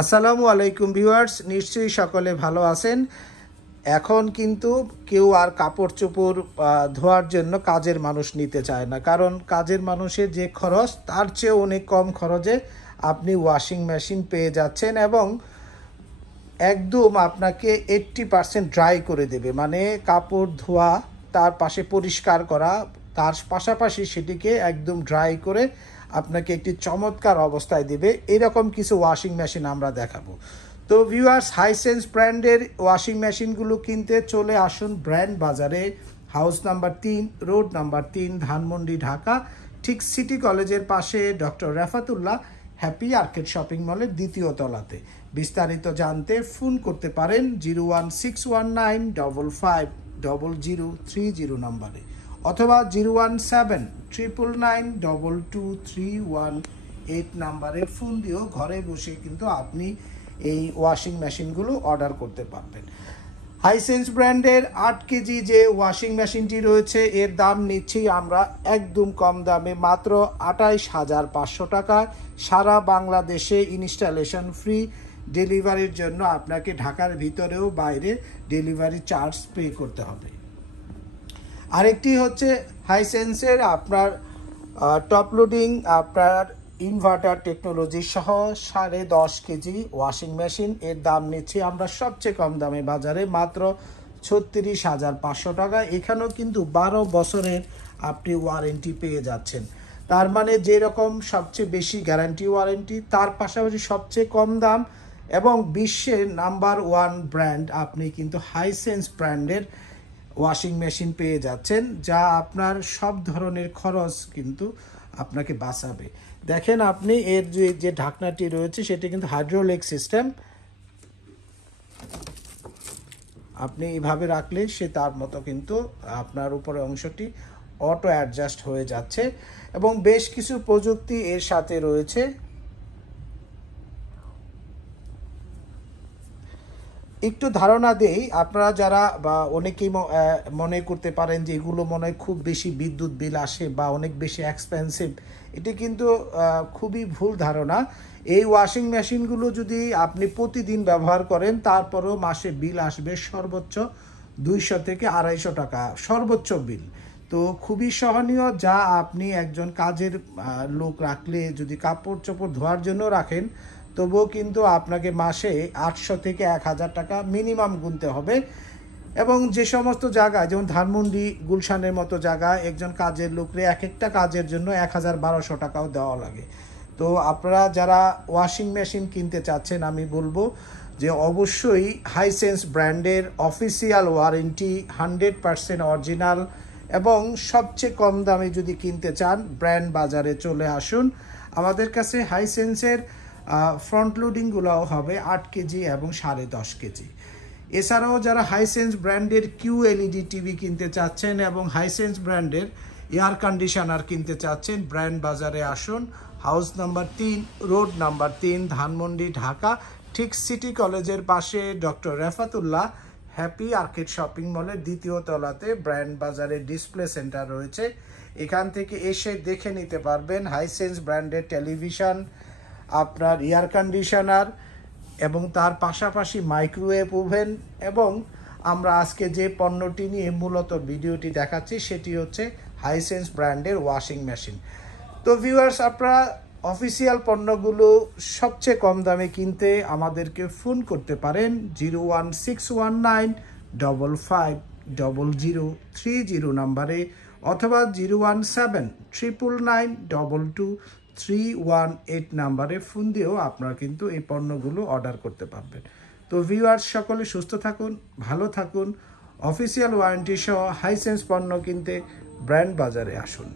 আসসালামু আলাইকুম ভিউয়ার্স, নিশ্চয়ই সকলে ভালো আছেন। এখন কিন্তু কেউ আর কাপড় চোপড় ধোয়ার জন্য কাজের মানুষ নিতে চায় না, কারণ কাজের মানুষের যে খরচ তার চেয়ে অনেক কম খরচে আপনি ওয়াশিং মেশিন পেয়ে যাচ্ছেন এবং একদম আপনাকে 80% ড্রাই করে দেবে। মানে কাপড় ধোয়া, তার পাশে পরিষ্কার করা, তার পাশাপাশি সেটিকে একদম ড্রাই করে আপনাকে একটি চমৎকার অবস্থায় দেবে। এরকম কিছু ওয়াশিং মেশিন আমরা দেখাবো। তো ভিউয়ার্স, হাইসেন্স ব্র্যান্ডের ওয়াশিং মেশিনগুলো কিনতে চলে আসুন ব্র্যান্ড বাজারে, house number 3, road number 3, Dhanmondi, Dhaka. ঠিক সিটি কলেজের পাশে doctor Refatullah happy arcade shopping মলের দ্বিতীয় তলাতে। বিস্তারিত জানতে ফোন করতে পারেন 01619550030 নম্বরে অথবা 01799922318 নাম্বারে ফোন দিয়েও ঘরে বসে কিন্তু আপনি এই ওয়াশিং মেশিনগুলো অর্ডার করতে পারবেন। হাইসেন্স ব্র্যান্ডের 8 কেজি যে ওয়াশিং মেশিনটি রয়েছে, এর দাম নিচ্ছি আমরা একদম কম দামে, মাত্র 28,500 টাকা। সারা বাংলাদেশে ইনস্টলেশন ফ্রি। ডেলিভারির জন্য আপনাকে ঢাকার ভিতরেও বাইরে ডেলিভারি চার্জ পে করতে হবে। আরেকটি হচ্ছে হাইসেন্সের আপনার টপ লোডিং আপনার ইনভার্টার টেকনোলজি সহ 10.5 কেজি ওয়াশিং মেশিন। এর দাম নিচ্ছি আমরা সবচেয়ে কম দামে বাজারে, মাত্র 36,500 টাকা। এখানেও কিন্তু 12 বছরের আপনি ওয়ারেন্টি পেয়ে যাচ্ছেন। তার মানে যেরকম সবচেয়ে বেশি গ্যারান্টি ওয়ারেন্টি, তার পাশাপাশি সবচেয়ে কম দাম এবং বিশ্বের নাম্বার 1 ব্র্যান্ড আপনি কিন্তু হাইসেন্স ব্র্যান্ডের ওয়াশিং মেশিন পেয়ে যাচ্ছেন, যা আপনার সব ধরনের খরচ কিন্তু আপনাকে বাঁচাবে। দেখেন, আপনি এর যে ঢাকনাটি রয়েছে সেটি কিন্তু হাইড্রোলিক সিস্টেম। আপনি এইভাবে রাখলে সে তার মতো কিন্তু আপনার উপরে অংশটি অটো অ্যাডজাস্ট হয়ে যাচ্ছে এবং বেশ কিছু প্রযুক্তি এর সাথে রয়েছে। একটু ধারণা দেই, আপনারা যারা বা অনেকেই মনে করতে পারেন যে এগুলো মনে হয় খুব বেশি বিদ্যুৎ বিল আসে বা অনেক বেশি এক্সপেন্সিভ। এটি কিন্তু খুবই ভুল ধারণা। এই ওয়াশিং মেশিনগুলো যদি আপনি প্রতিদিন ব্যবহার করেন, তারপরেও মাসে বিল আসবে সর্বোচ্চ 200 থেকে 250 টাকা সর্বোচ্চ বিল। তো খুবই সহনীয়, যা আপনি একজন কাজের লোক রাখলে, যদি কাপড় চোপড় ধোয়ার জন্য রাখেন, তবুও কিন্তু আপনাকে মাসে 800 থেকে 1000 টাকা মিনিমাম গুনতে হবে। এবং যে সমস্ত জায়গায়, যেমন ধানমন্ডি, গুলশানের মতো জায়গায় একজন কাজের লোকরে এক একটা কাজের জন্য 1000-1200 টাকাও দেওয়া লাগে। তো আপনারা যারা ওয়াশিং মেশিন কিনতে চাচ্ছেন, আমি বলবো যে অবশ্যই হাইসেন্স ব্র্যান্ডের অফিসিয়াল ওয়ারেন্টি, 100% অরিজিনাল এবং সবচেয়ে কম দামে যদি কিনতে চান, ব্র্যান্ড বাজারে চলে আসুন। আমাদের কাছে হাইসেন্সের ফ্রন্ট লোডিংগুলোও হবে 8 কেজি এবং 10.5 কেজি। এছাড়াও যারা হাইসেন্স ব্র্যান্ডের QLED টিভি কিনতে চাচ্ছেন এবং হাইসেন্স ব্র্যান্ডের এয়ার কন্ডিশনার কিনতে চাচ্ছেন, ব্র্যান্ড বাজারে আসুন, house number 3, road number 3, Dhanmondi, Dhaka. ঠিক সিটি কলেজের পাশে doctor Refatullah happy arcade shopping মলের দ্বিতীয় তলাতে ব্র্যান্ড বাজারের ডিসপ্লে সেন্টার রয়েছে। এখান থেকে এসে দেখে নিতে পারবেন হাইসেন্স ব্র্যান্ডের টেলিভিশন, আপনার এয়ার কন্ডিশনার এবং তার পাশাপাশি মাইক্রোওয়েভ ওভেন। এবং আমরা আজকে যে পণ্যটি নিয়ে মূলত ভিডিওটি দেখাচ্ছি, সেটি হচ্ছে হাইসেন্স ব্র্যান্ডের ওয়াশিং মেশিন। তো ভিউয়ার্স, আপনারা অফিসিয়াল পণ্যগুলো সবচেয়ে কম দামে কিনতে আমাদেরকে ফোন করতে পারেন 01619550030 নাম্বারে অথবা 01799922318 নাম্বারে ফোন দিয়েও আপনারা কিন্তু এই পণ্যগুলো অর্ডার করতে পারবেন। তো ভিউয়ার্স, সকলে সুস্থ থাকুন, ভালো থাকুন। অফিসিয়াল ওয়ারেন্টি সহ হাইসেন্স পণ্য কিনতে ব্র্যান্ড বাজারে আসুন।